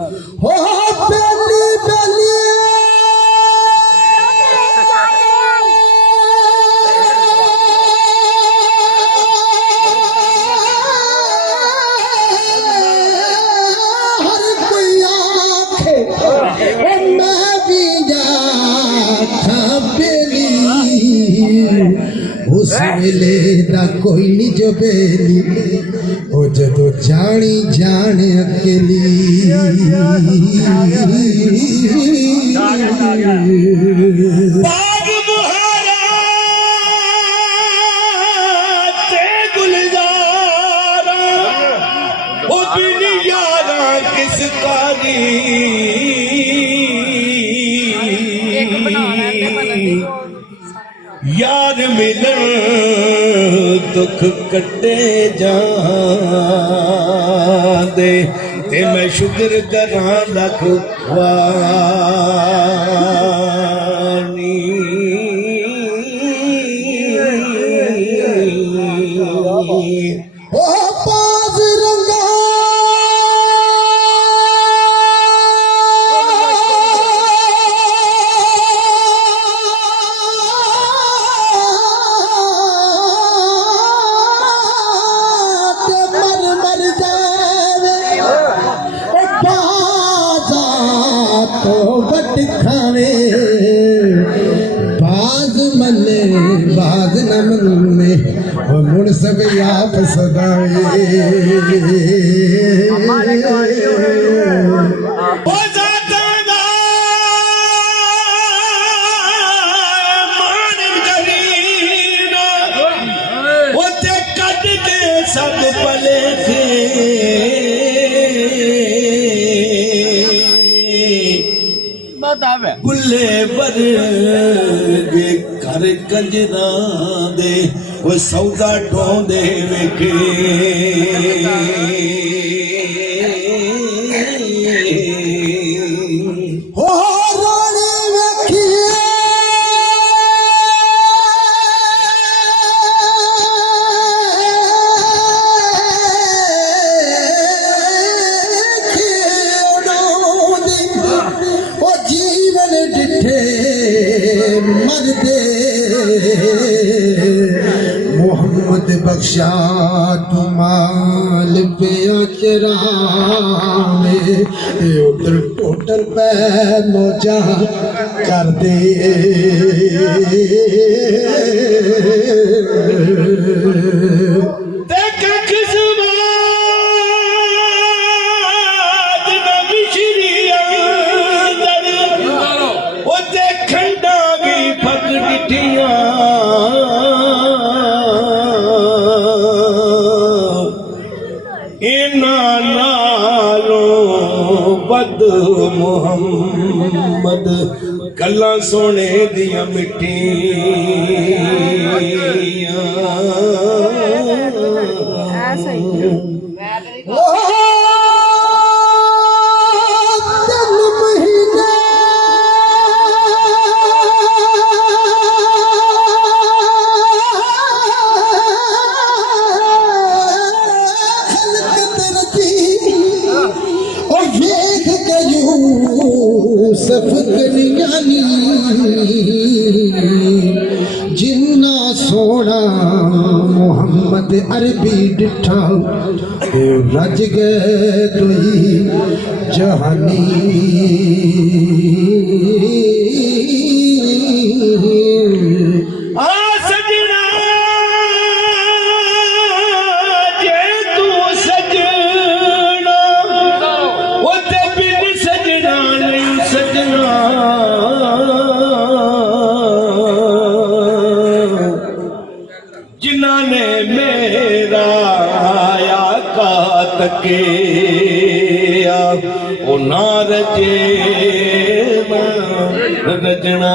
हो बेली बेली हर कोई आखे मैं भी जाता बेली उस वेले दा कोई नहीं जो बेली ओ जदों जानी जाने अकेली बाग बुहारा ते गुलजारा ओ दिल यारा किस कारी यार मिलन दुख कटे जांदे ते मैं शुक्र करां लख वानी ओ पास रंगा तो बट खाने बाज मने बाज न मने मुड़ सब आप सदाए सब पले थे बुले वर्गे घर कंजना दे वो सौदा ढोंदे वेखे हो रानी वेखी मरदे मोहम्मद बख्शा तुमाल पे चरावे उधर टोटल पे मौजा कर दे बद मुहम्मद गल्लां सोने दियां मिट्टियां सफकनियानी जिन्ना सोना मोहम्मद अरबी डिठा रज गए कोई जहानी जिन्होंने मेरा आका तके ओ ना रजे रजना